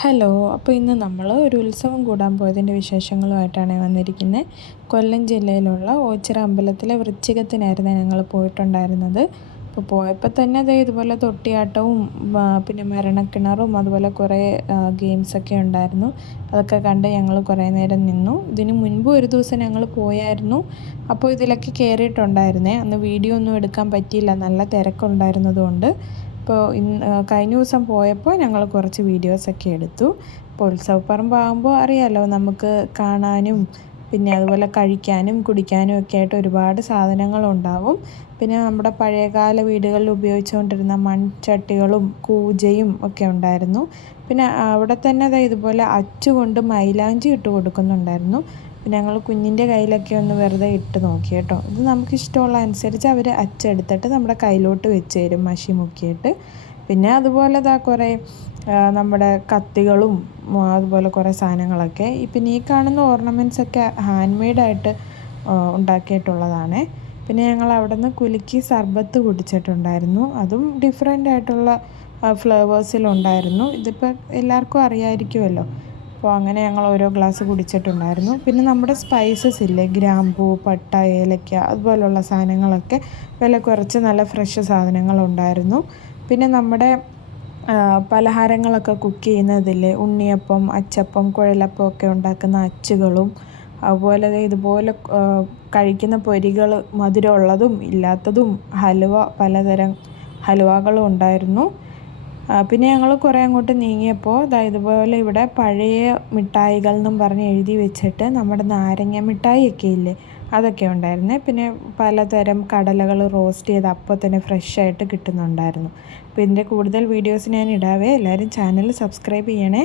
Hello. അപ്പോൾ ഇന്ന് നമ്മൾ ഒരു ഉത്സവം കൂടാൻ പോയതിൻ്റെ വിശേഷങ്ങളുമായിട്ടാണ് വന്നിരിക്കുന്നത്. കൊല്ലം ജില്ലയിലുള്ള ഓച്ചിറ അമ്പലത്തിലെ വൃശ്ചികത്തിനായിരുന്നു ഞങ്ങൾ പോയിട്ടുണ്ടായിരുന്നത്. അപ്പോൾ പോയപ്പോൾ തന്നെ അതേ ഇതുപോലെ തൊട്ടിയാട്ടവും പിന്നെ മരണക്കിണറും അതുപോലെ കുറേ ഗെയിംസൊക്കെ ഉണ്ടായിരുന്നു. അതൊക്കെ കണ്ട് ഞങ്ങൾ കുറേ നേരം നിന്നു. ഇതിന് മുൻപ് ഒരു ദിവസം ഞങ്ങൾ പോയായിരുന്നു. അപ്പോൾ ഇതിലൊക്കെ കയറിയിട്ടുണ്ടായിരുന്നേ. അന്ന് വീഡിയോ ഒന്നും എടുക്കാൻ പറ്റിയില്ല, നല്ല തിരക്കുണ്ടായിരുന്നതുകൊണ്ട്. ഇപ്പോൾ കഴിഞ്ഞ ദിവസം പോയപ്പോൾ ഞങ്ങൾ കുറച്ച് വീഡിയോസൊക്കെ എടുത്തു. ഇപ്പോൾ ഉത്സവപ്പറമ്പാകുമ്പോൾ അറിയാമല്ലോ, നമുക്ക് കാണാനും പിന്നെ അതുപോലെ കഴിക്കാനും കുടിക്കാനും ഒക്കെ ആയിട്ട് ഒരുപാട് സാധനങ്ങളുണ്ടാവും. പിന്നെ നമ്മുടെ പഴയകാല വീടുകളിൽ ഉപയോഗിച്ചുകൊണ്ടിരുന്ന മൺചട്ടികളും കൂജയും ഒക്കെ ഉണ്ടായിരുന്നു. പിന്നെ അവിടെ തന്നെ ഇതുപോലെ അച്ചുകൊണ്ട് മൈലാഞ്ചി ഇട്ട് കൊടുക്കുന്നുണ്ടായിരുന്നു. ഞങ്ങൾ കുഞ്ഞിൻ്റെ കയ്യിലൊക്കെ ഒന്ന് വെറുതെ ഇട്ട് നോക്കി കേട്ടോ. ഇത് നമുക്കിഷ്ടമുള്ള അനുസരിച്ച് അവർ അച്ചെടുത്തിട്ട് നമ്മുടെ കയ്യിലോട്ട് വെച്ച് തരും മഷി മുക്കിയിട്ട്. പിന്നെ അതുപോലെ കുറേ നമ്മുടെ കത്തികളും അതുപോലെ കുറേ സാധനങ്ങളൊക്കെ പിന്നെ ഈ കാണുന്ന ഓർണമെൻറ്റ്സൊക്കെ ഹാൻഡ് മെയ്ഡായിട്ട് ഉണ്ടാക്കിയിട്ടുള്ളതാണ്. പിന്നെ ഞങ്ങൾ അവിടെ നിന്ന് കുലുക്കി സർബത്ത് കുടിച്ചിട്ടുണ്ടായിരുന്നു. അതും ഡിഫറെൻ്റ് ആയിട്ടുള്ള ഫ്ലേവേഴ്സിലുണ്ടായിരുന്നു. ഇതിപ്പോൾ എല്ലാവർക്കും അറിയാമായിരിക്കുമല്ലോ. അപ്പോൾ അങ്ങനെ ഞങ്ങൾ ഓരോ ഗ്ലാസ് കുടിച്ചിട്ടുണ്ടായിരുന്നു. പിന്നെ നമ്മുടെ സ്പൈസസ് ഇല്ലേ, ഗ്രാമ്പൂ, പട്ട, ഏലക്ക അതുപോലുള്ള സാധനങ്ങളൊക്കെ വില കുറച്ച് നല്ല ഫ്രഷ് സാധനങ്ങളുണ്ടായിരുന്നു. പിന്നെ നമ്മുടെ പലഹാരങ്ങളൊക്കെ കുക്ക് ചെയ്യുന്നതില്ലേ, ഉണ്ണിയപ്പം, അച്ചപ്പം, കുഴലപ്പം ഒക്കെ ഉണ്ടാക്കുന്ന അച്ചുകളും അതുപോലെ ഇതുപോലെ കഴിക്കുന്ന പൊരികൾ മധുരമുള്ളതും ഇല്ലാത്തതും ഹലുവ, പലതരം ഹലുവകളും ഉണ്ടായിരുന്നു. പിന്നെ ഞങ്ങൾ കുറേ അങ്ങോട്ട് നീങ്ങിയപ്പോൾ ഇതുപോലെ ഇവിടെ പഴയ മിഠായികൾ എന്നും പറഞ്ഞ് എഴുതി വെച്ചിട്ട് നമ്മുടെ നാരങ്ങ മിഠായിയൊക്കെ ഇല്ലേ, അതൊക്കെ ഉണ്ടായിരുന്നേ. പിന്നെ പലതരം കടലകൾ റോസ്റ്റ് ചെയ്ത് അപ്പോൾ തന്നെ ഫ്രഷായിട്ട് കിട്ടുന്നുണ്ടായിരുന്നു. അപ്പോൾ ഇതിൻ്റെ കൂടുതൽ വീഡിയോസ് ഞാൻ ഇടാവേ. എല്ലാവരും ചാനൽ സബ്സ്ക്രൈബ് ചെയ്യണേ.